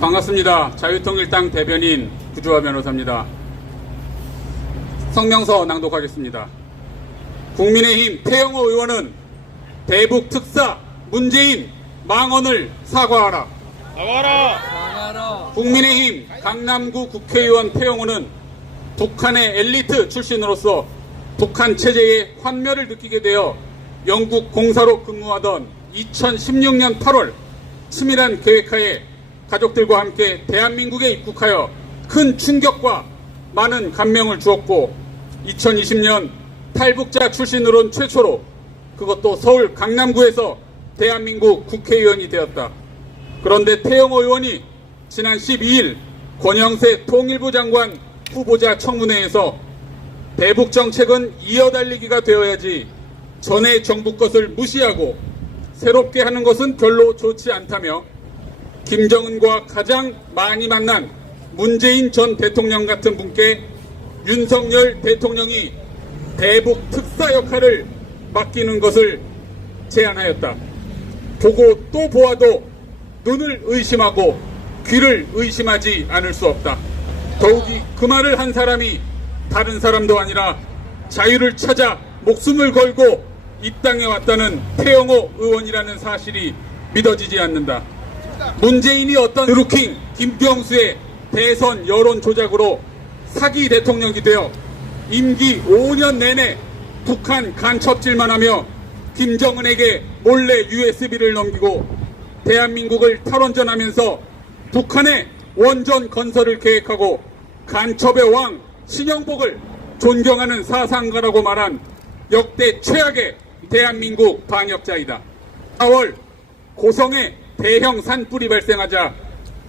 반갑습니다. 자유통일당 대변인 구주화 변호사입니다. 성명서 낭독하겠습니다. 국민의힘 태영호 의원은 대북 특사 문재인 망언을 사과하라. 나와라! 국민의힘 강남구 국회의원 태영호는 북한의 엘리트 출신으로서 북한 체제의 환멸을 느끼게 되어 영국 공사로 근무하던 2016년 8월 치밀한 계획하에 가족들과 함께 대한민국에 입국하여 큰 충격과 많은 감명을 주었고 2020년 탈북자 출신으론 최초로 그것도 서울 강남구에서 대한민국 국회의원이 되었다. 그런데 태영호 의원이 지난 12일 권영세 통일부 장관 후보자 청문회에서 대북 정책은 이어달리기가 되어야지 전에 정부 것을 무시하고 새롭게 하는 것은 별로 좋지 않다며 김정은과 가장 많이 만난 문재인 전 대통령 같은 분께 윤석열 대통령이 대북 특사 역할을 맡기는 것을 제안하였다. 보고 또 보아도 눈을 의심하고 귀를 의심하지 않을 수 없다. 더욱이 그 말을 한 사람이 다른 사람도 아니라 자유를 찾아 목숨을 걸고 이 땅에 왔다는 태영호 의원이라는 사실이 믿어지지 않는다. 문재인이 어떤 드루킹 김경수의 대선 여론 조작으로 사기 대통령이 되어 임기 5년 내내 북한 간첩질만 하며 김정은에게 몰래 USB를 넘기고 대한민국을 탈원전하면서 북한의 원전 건설을 계획하고 간첩의 왕 신영복을 존경하는 사상가라고 말한 역대 최악의 대한민국 반역자이다. 4월 고성에 대형 산불이 발생하자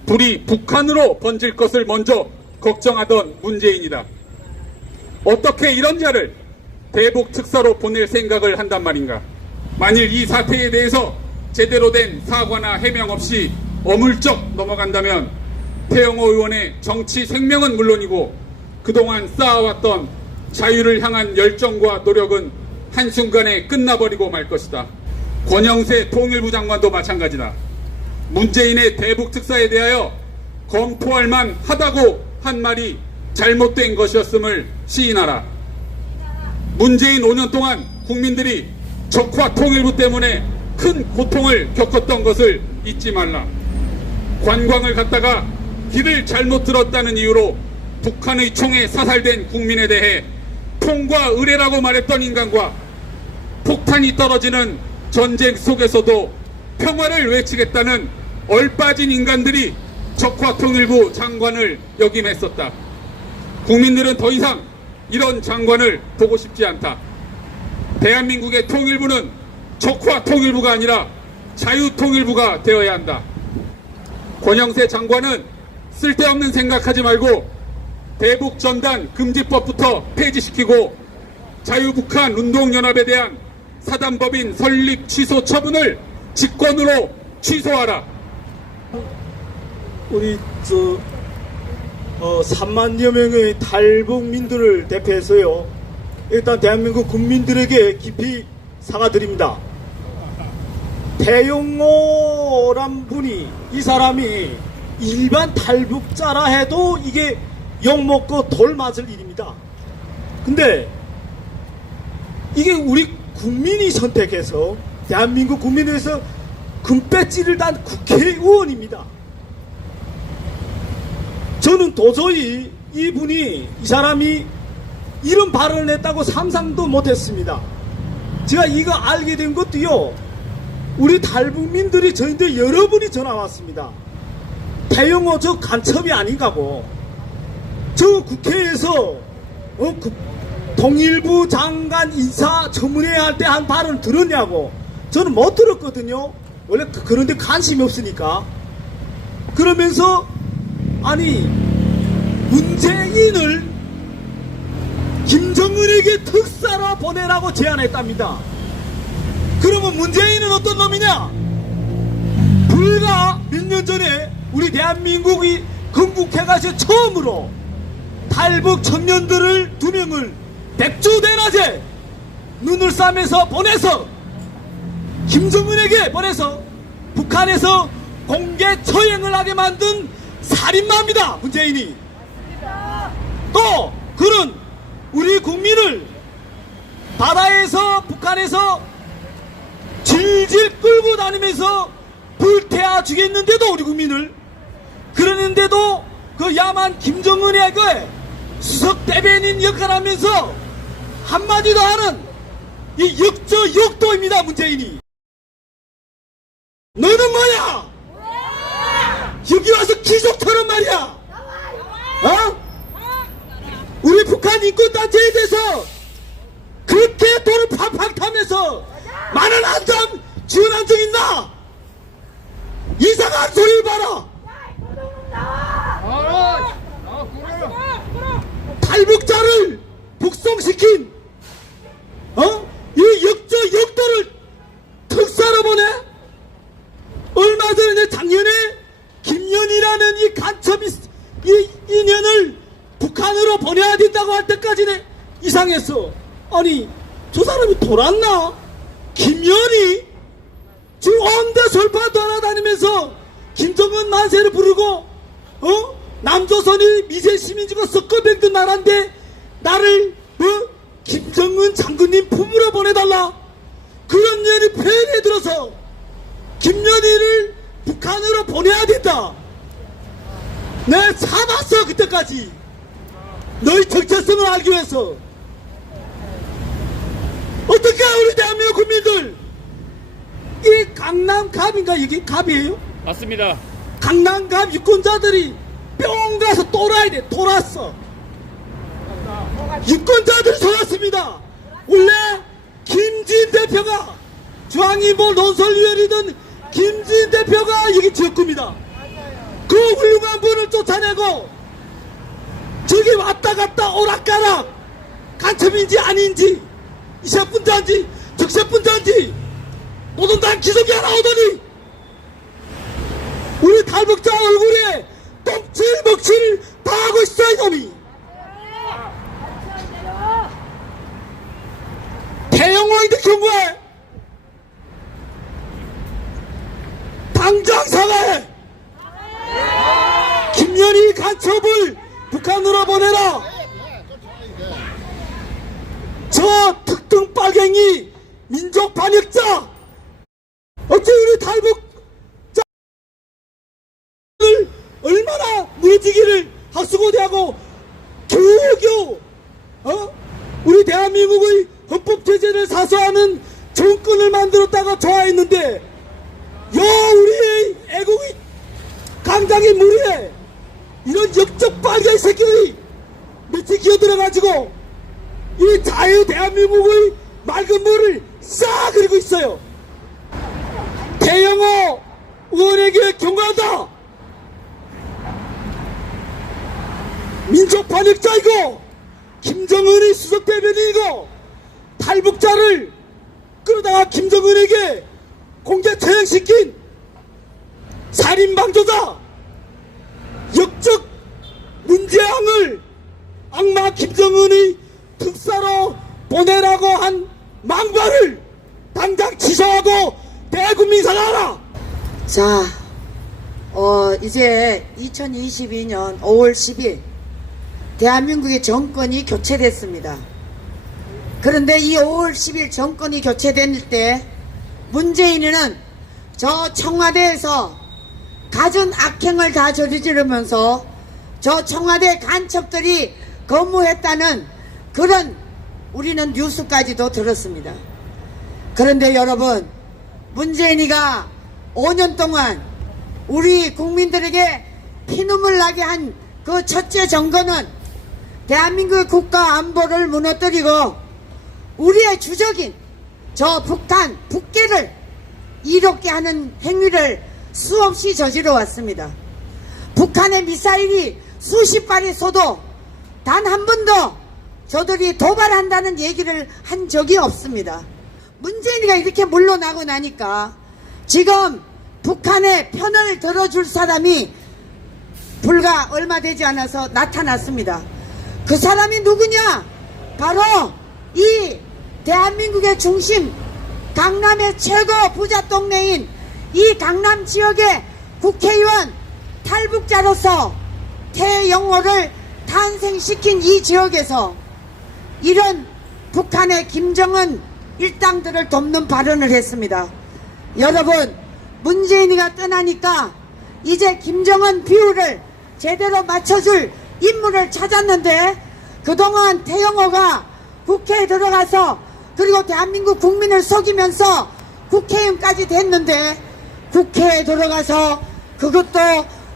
불이 북한으로 번질 것을 먼저 걱정하던 문재인이다. 어떻게 이런 자를 대북 특사로 보낼 생각을 한단 말인가. 만일 이 사태에 대해서 제대로 된 사과나 해명 없이 어물쩍 넘어간다면 태영호 의원의 정치 생명은 물론이고 그동안 쌓아왔던 자유를 향한 열정과 노력은 한순간에 끝나버리고 말 것이다. 권영세 통일부 장관도 마찬가지다. 문재인의 대북 특사에 대하여 검토할 만하다고 한 말이 잘못된 것이었음을 시인하라. 문재인 5년 동안 국민들이 적화 통일부 때문에 큰 고통을 겪었던 것을 잊지 말라. 관광을 갔다가 길을 잘못 들었다는 이유로 북한의 총에 사살된 국민에 대해 통과 의례라고 말했던 인간과 폭탄이 떨어지는 전쟁 속에서도 평화를 외치겠다는 얼빠진 인간들이 적화통일부 장관을 역임했었다. 국민들은 더 이상 이런 장관을 보고 싶지 않다. 대한민국의 통일부는 적화통일부가 아니라 자유통일부가 되어야 한다. 권영세 장관은 쓸데없는 생각하지 말고 대북전단 금지법부터 폐지시키고 자유북한 운동연합에 대한 사단법인 설립 취소 처분을 직권으로 취소하라. 우리 3만여 명의 탈북민들을 대표해서요, 일단 대한민국 국민들에게 깊이 사과드립니다. 태영호란 분이, 이 사람이 일반 탈북자라 해도 이게 욕먹고 돌 맞을 일입니다. 근데 이게 우리 국민이 선택해서, 대한민국 국민에서 금배지를 단 국회의원입니다. 저는 도저히 이 사람이 이런 발언을 했다고 상상도 못했습니다. 제가 이거 알게 된 것도요, 우리 탈북민들이 저희한테 여러분이 전화 왔습니다. 태영호 저 간첩이 아닌가고, 저 국회에서 통일부 장관 인사 청문회 할 때 한 발언 들었냐고. 저는 못 들었거든요. 원래 그런데 관심이 없으니까. 그러면서 아니, 문재인을 김정은에게 특사로 보내라고 제안했답니다. 그러면 문재인은 어떤 놈이냐? 불과 몇 년 전에 우리 대한민국이 건국해가지고 처음으로 탈북 청년들을 2명을 백주대낮에 눈을 싸매서 보내서 김정은에게 보내서 북한에서 공개 처형을 하게 만든 살인마입니다. 문재인이. 또 그는 우리 국민을 바다에서 북한에서 질질 끌고 다니면서 불태워 주겠는데도 우리 국민을 그러는데도 그 야만 김정은에게 수석 대변인 역할을 하면서 한마디도 하는 이 역도입니다. 문재인이. 너는 뭐야? 여기 와서 기적처럼 말이야. 어? 우리 북한 인권단체에 대해서 그렇게 돈을 팍팍 타면서 많은 안담 지원한 적 있나? 이상한 소리를 봐라. 탈북자를 북송시킨 이 역도를 특사로 보내. 얼마 전에 작년에 김연이라는 이 간첩 인연을 북한으로 보내야 된다고 할 때까지는 이상했어. 아니 저 사람이 돌았나? 김연이 지금 온데 설파 돌아다니면서 김정은 만세를 부르고 남조선이 미제시민지고 섞어병든 나라인데 나를 김정은 장군님 품으로 보내달라 그런 년이 폐에 들어서 김연희를 북한으로 보내야 된다. 내가 참았어 그때까지. 너희 정체성을 알기 위해서. 어떻게 우리 대한민국 국민들 이 강남갑인가 이게 갑이에요? 맞습니다. 강남갑 유권자들이 뿅 가서 돌았어. 유권자들이 돌았습니다. 원래 김진 대표가 중앙일보 논설위원이던 김진 대표가 여기 지역구입니다. 그 훌륭한 분을 쫓아내고 저기 왔다 갔다 오락가락 간첩인지 아닌지 이샷분자인지 적샷분자인지 노동당 기석이 하나 오더니 우리 탈북자 얼굴에 똥칠먹칠 다 하고 있어 이놈이. 태영호인데 경고해. 당장 사과해. 김연희 간첩을 북한으로 보내라. 저 특등 빨갱이 민족 반역자 어째 우리 탈북자를 얼마나 무너지기를 학수고대하고 겨우겨우 우리 대한민국의 헌법체제를 사수하는 정권을 만들었다가 좋아했는데 우리의 애국의 강장의 무리에 이런 역적 빨갱이 새끼들이 며칠 기어들어가지고 이 자유 대한민국의 맑은 물을 싹 그리고 있어요. 태영호 의원에게 경고한다. 민족 반역자이고 김정은이 수석 대변인이고 탈북자를 끌어다가 김정은에게 공개 처형시킨 살인방조자 역적 문재앙을 악마 김정은이 특사로 보내라고 한 망발을 당장 취소하고 대국민 사과하라. 자, 이제 2022년 5월 10일 대한민국의 정권이 교체됐습니다. 그런데 이 5월 10일 정권이 교체될 때 문재인은 저 청와대에서 갖은 악행을 다 저지르면서 저 청와대 간첩들이 거무했다는 그런 우리는 뉴스까지도 들었습니다. 그런데 여러분, 문재인이가 5년 동안 우리 국민들에게 피눈물 나게 한 그 첫째 정권은 대한민국의 국가 안보를 무너뜨리고 우리의 주적인 저 북한, 북계를 이롭게 하는 행위를 수없이 저지러 왔습니다. 북한의 미사일이 수십 발이 쏘도 단 한 번도 저들이 도발한다는 얘기를 한 적이 없습니다. 문재인이가 이렇게 물러나고 나니까 지금 북한의 편을 들어줄 사람이 불과 얼마 되지 않아서 나타났습니다. 그 사람이 누구냐? 바로 이 대한민국의 중심, 강남의 최고 부자 동네인 이 강남 지역의 국회의원 탈북자로서 태영호를 탄생시킨 이 지역에서 이런 북한의 김정은 일당들을 돕는 발언을 했습니다. 여러분, 문재인이가 떠나니까 이제 김정은 비율을 제대로 맞춰줄 인물을 찾았는데, 그동안 태영호가 국회에 들어가서 그리고 대한민국 국민을 속이면서 국회의원까지 됐는데, 국회에 들어가서 그것도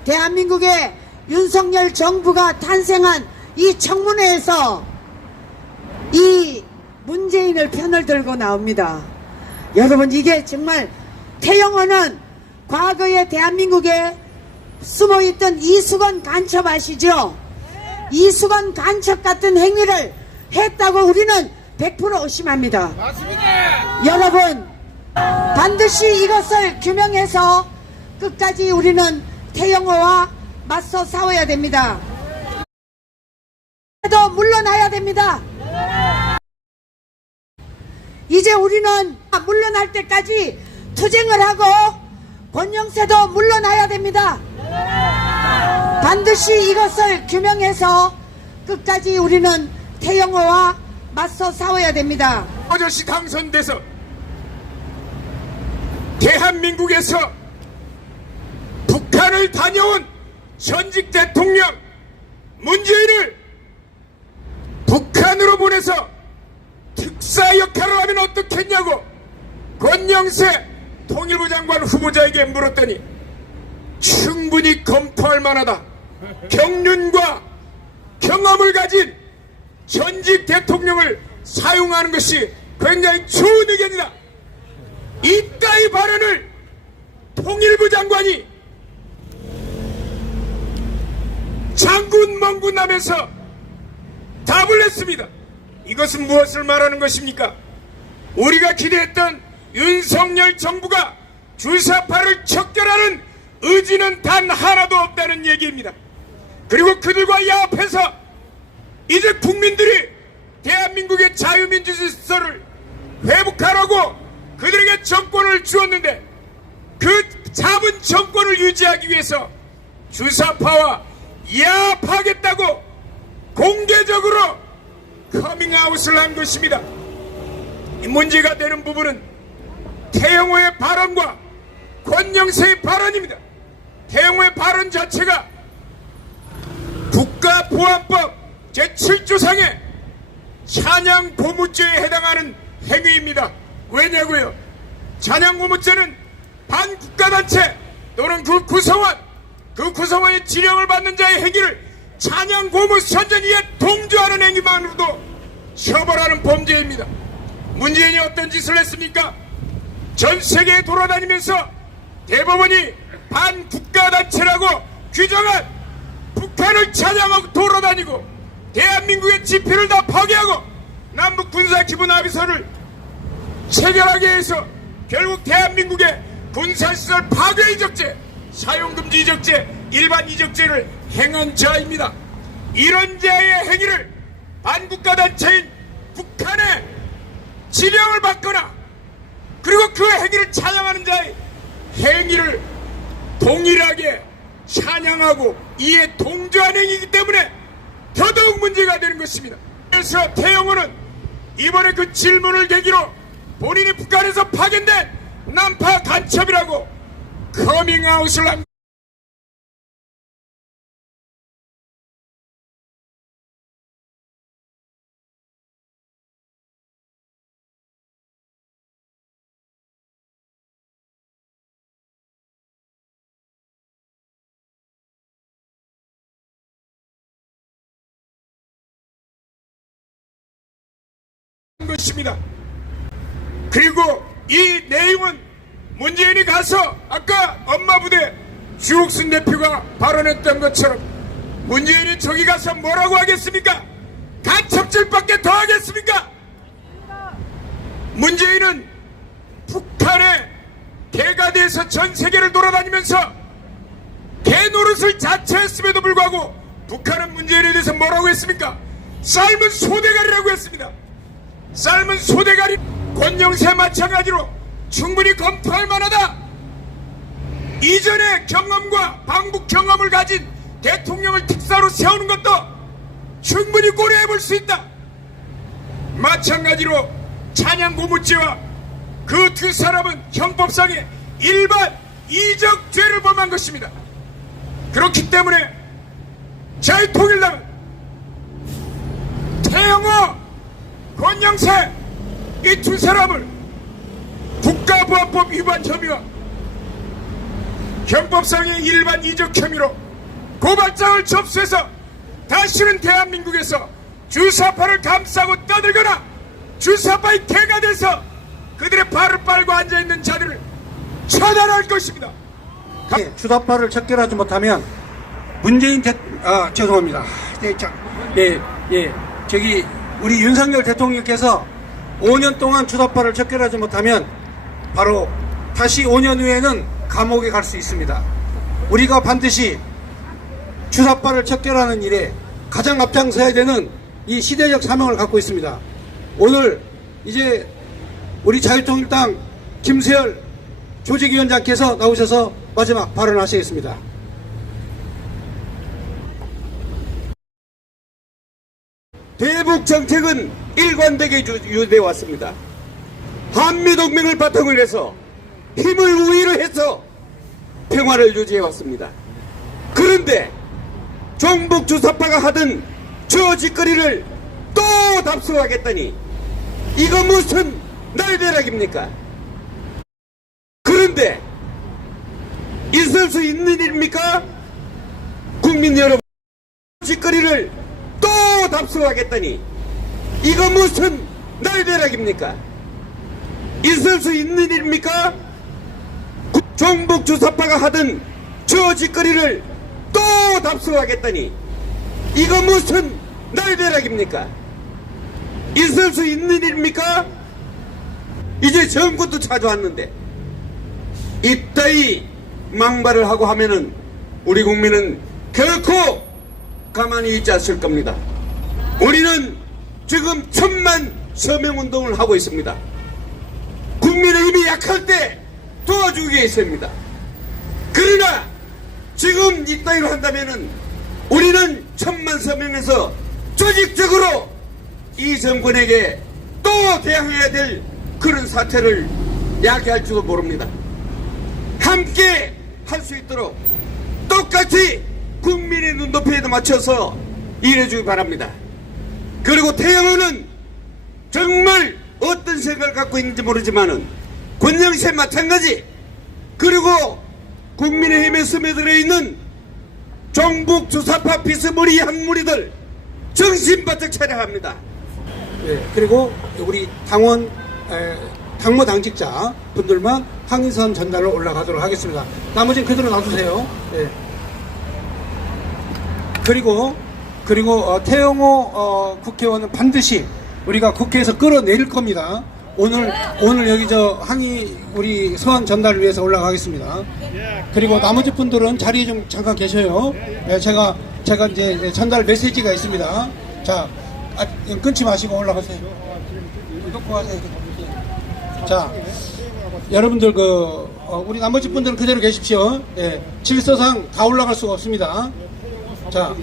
대한민국의 윤석열 정부가 탄생한 이 청문회에서 이 문재인을 편을 들고 나옵니다. 여러분, 이게 정말 태영호는 과거에 대한민국에 숨어있던 이수건 간첩 아시죠? 이수건 간첩 같은 행위를 했다고 우리는 100% 의심합니다. 맞습니다. 여러분, 반드시 이것을 규명해서 끝까지 우리는 태영호와 맞서 싸워야 됩니다. 또 물러나야 됩니다. 이제 우리는 물러날 때까지 투쟁을 하고 권영세도 물러나야 됩니다. 반드시 이것을 규명해서 끝까지 우리는 태영호와 맞서 싸워야 됩니다. 아저씨 당선돼서 대한민국에서 북한을 다녀온 전직 대통령 문재인을 북한으로 보내서 특사 역할을 하면 어떻겠냐고 권영세 통일부 장관 후보자에게 물었더니 충분히 검토할 만하다. 경륜과 경험을 가진 전직 대통령을 사용하는 것이 굉장히 좋은 의견이다. 이따위 발언을 통일부 장관이 장군 멍군하면서 답을 했습니다. 이것은 무엇을 말하는 것입니까? 우리가 기대했던 윤석열 정부가 주사파를 척결하는 의지는 단 하나도 없다는 얘기입니다. 그리고 그들과 야합해서 이제 국민들이 대한민국의 자유민주 질서를 회복하라고 그들에게 정권을 주었는데, 그 잡은 정권을 유지하기 위해서 주사파와 야합하겠다고 공개적으로 커밍아웃을 한 것입니다. 이 문제가 되는 부분은 태영호의 발언과 권영세의 발언입니다. 태영호의 발언 자체가 국가보안법 제7조상의 찬양 고무죄에 해당하는 행위입니다. 왜냐고요? 찬양 고무죄는 반국가단체 또는 그 구성원의 지령을 받는 자의 행위를 찬양 고무 선전위에 동조하는 행위만으로도 처벌하는 범죄입니다. 문재인이 어떤 짓을 했습니까? 전 세계에 돌아다니면서 대법원이 반국가단체라고 규정한 북한을 찬양하고 돌아다니고 대한민국의 지표를 다 파괴하고 남북 군사기본 합의서를 체결하게 해서 결국 대한민국의 군사시설 파괴 이적죄, 사용금지 이적죄, 일반 이적죄를 행한 자입니다. 이런 자의 행위를 반국가단체인 북한의 지령을 받거나 그리고 그 행위를 찬양하는 자의 행위를 동일하게 찬양하고 이에 동조한 행위이기 때문에 더더욱 문제가 되는 것입니다. 그래서 태영호는 이번에 그 질문을 계기로 본인이 북한에서 파견된 남파 간첩이라고 커밍아웃을 한 것입니다. 그리고 이 내용은 문재인이 가서 아까 엄마 부대 주옥순 대표가 발언했던 것처럼 문재인이 저기 가서 뭐라고 하겠습니까? 간첩질밖에 더 하겠습니까? 문재인은 북한의 개가 돼서 전 세계를 돌아다니면서 개 노릇을 자처했음에도 불구하고 북한은 문재인에 대해서 뭐라고 했습니까? 삶은 소대가리라고 했습니다. 삶은 소대가리. 권영세 마찬가지로 충분히 검토할 만하다. 이전의 경험과 방북 경험을 가진 대통령을 특사로 세우는 것도 충분히 고려해 볼 수 있다. 마찬가지로 찬양 고무죄와 그 두 사람은 형법상의 일반 이적죄를 범한 것입니다. 그렇기 때문에 자유통일당은 태영호, 권영세 이 두 사람을 국가보안법 위반 혐의와 형법상의 일반 이적 혐의로 고발장을 접수해서 다시는 대한민국에서 주사파를 감싸고 떠들거나 주사파의 개가 돼서 그들의 발을 빨고 앉아있는 자들을 처단할 것입니다. 주사파를 척결하지 못하면 문재인 죄송합니다. 저기 우리 윤석열 대통령께서 5년 동안 주사파를 척결하지 못하면 바로 다시 5년 후에는 감옥에 갈 수 있습니다. 우리가 반드시 주사파를 척결하는 일에 가장 앞장서야 되는 이 시대적 사명을 갖고 있습니다. 오늘 이제 우리 자유통일당 김세열 조직위원장께서 나오셔서 마지막 발언하시겠습니다. 대북 정책은 일관되게 유지되어 왔습니다. 한미동맹을 바탕으로 해서 힘을 우위로 해서 평화를 유지해 왔습니다. 그런데 종북 주사파가 하던 저 짓거리를 또 답습하겠다니 이거 무슨 날벼락입니까? 그런데 있을 수 있는 일입니까? 국민 여러분, 짓거리를 또 답습하겠다니 이거 무슨 날벼락입니까? 있을 수 있는 일입니까? 종북 주사파가 하던 저 짓거리를 또 답습하겠다니 이거 무슨 날벼락입니까? 있을 수 있는 일입니까? 이제 정권도 찾아왔는데 이따위 망발을 하고 하면은 우리 국민은 결코 가만히 있지 않을 겁니다. 우리는 지금 1000만 서명운동을 하고 있습니다. 국민의힘이 약할 때 도와주기 위해서입니다. 그러나 지금 이따위로 한다면은 우리는 1000만 서명에서 조직적으로 이 정권에게 또 대항해야 될 그런 사태를 야기할지도 모릅니다. 함께 할 수 있도록 똑같이 국민의 눈높이에 맞춰서 일해주기 바랍니다. 그리고 태영호는 정말 어떤 생각을 갖고 있는지 모르지만은 권영세 마찬가지, 그리고 국민의힘에 스며들어 있는 종북 주사파 비스무리 한무리들 정신 바짝 차려야 합니다. 그리고 우리 당무 당직자 분들만 항의선 전달로 올라가도록 하겠습니다. 나머지는 그대로 놔두세요. 그리고 태영호 국회의원은 반드시 우리가 국회에서 끌어내릴 겁니다. 오늘 여기 저 항의 우리 서한 전달을 위해서 올라가겠습니다. 그리고 나머지 분들은 자리에 좀 잠깐 계셔요. 제가 이제 전달 메시지가 있습니다. 자, 끊지 마시고 올라가세요. 놓고 하세요. 자, 여러분들 우리 나머지 분들은 그대로 계십시오. 질서상 다 올라갈 수가 없습니다. 자,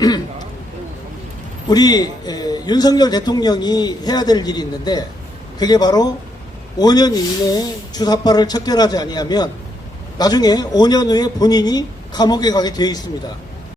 우리 윤석열 대통령이 해야 될 일이 있는데 그게 바로 5년 이내에 주사파를 척결하지 아니하면 나중에 5년 후에 본인이 감옥에 가게 되어 있습니다.